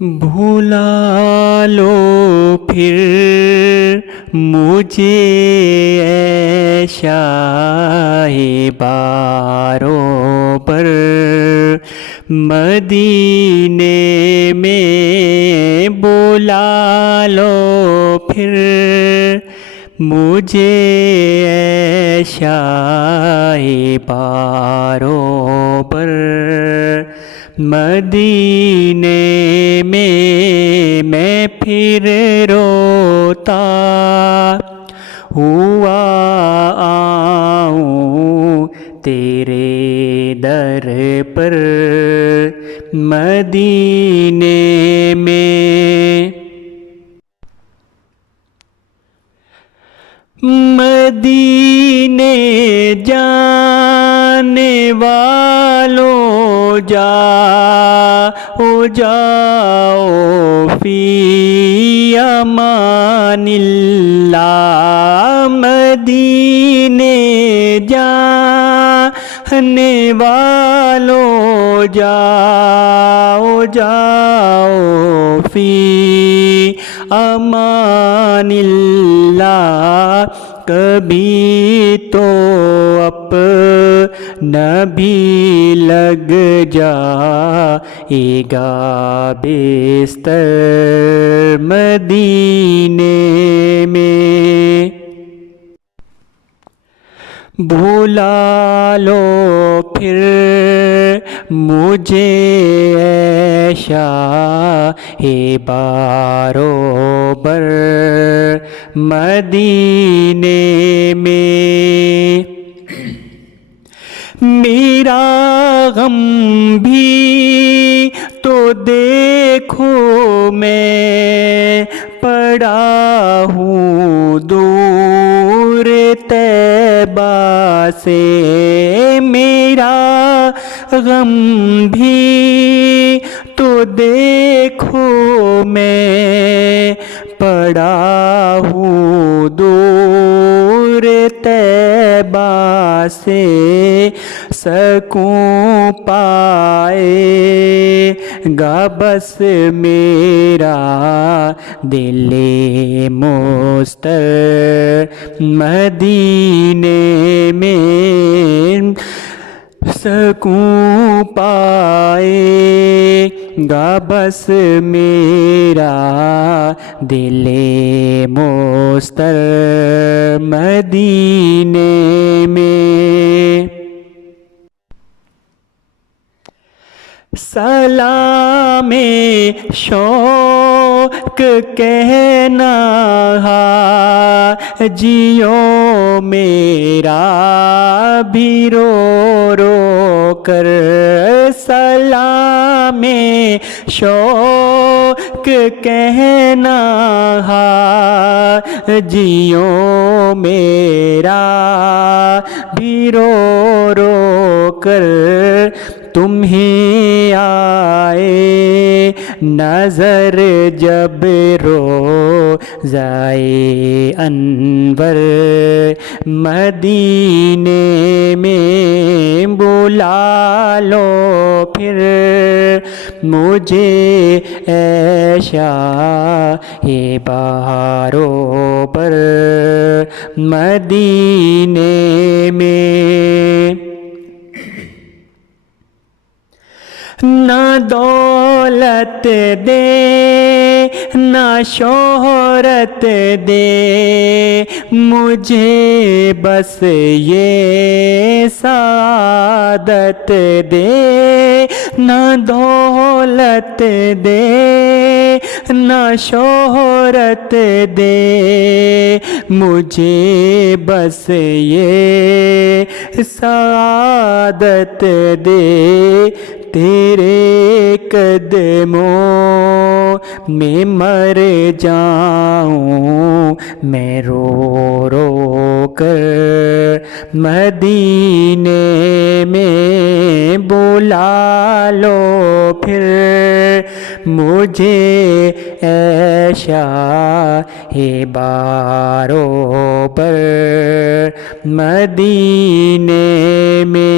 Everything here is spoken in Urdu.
بھلا لو پھر مجھے اے شاہ باروں پر، مدینے میں بلا لو پھر مجھے اے شاہ باروں پر، مدینے میں پھر روتا ہوا آؤں تیرے در پر، مدینے میں مدینے جانے والوں جاؤ فی امان اللہ، مدینے جانے والوں جاؤ فی امان اللہ، کبھی تو اپنا بھی لگ جائے گا بستر مدینے میں، بھلا لو پھر مجھے اے شاہ باروں پر، مدینے میں میرا غم بھی تو دیکھو میں پڑا ہوں دور طیبہ سے، میرا غم بھی تو دیکھو میں پڑا ہوں دور طیبہ سے، سکون پائے گا بس میرا دل مضطر مدینے میں، سکون پائے گا بس میرا دل مضطر مدینے میں، سلام شوق کہنا حاجیوں میرا بھی رو رو کر، سلام شوق کہنا حاجیوں میرا بھی رو رو کر، تمہیں آئے نظر جب روضۂ انور مدینے میں، بلا لو پھر مجھے اے شاہ بہاروں پر، مدینے میں نہ دولت دے نہ شہرت دے مجھے، بس یہ سعادت دے، نہ دولت دے نہ شہرت دے مجھے، بس یہ سعادت دے، تیرے قدموں میں مر جاؤں میں رو رو کر، مدینے میں بلا لو پھر مجھے اے شاہ باروں پر، مدینے میں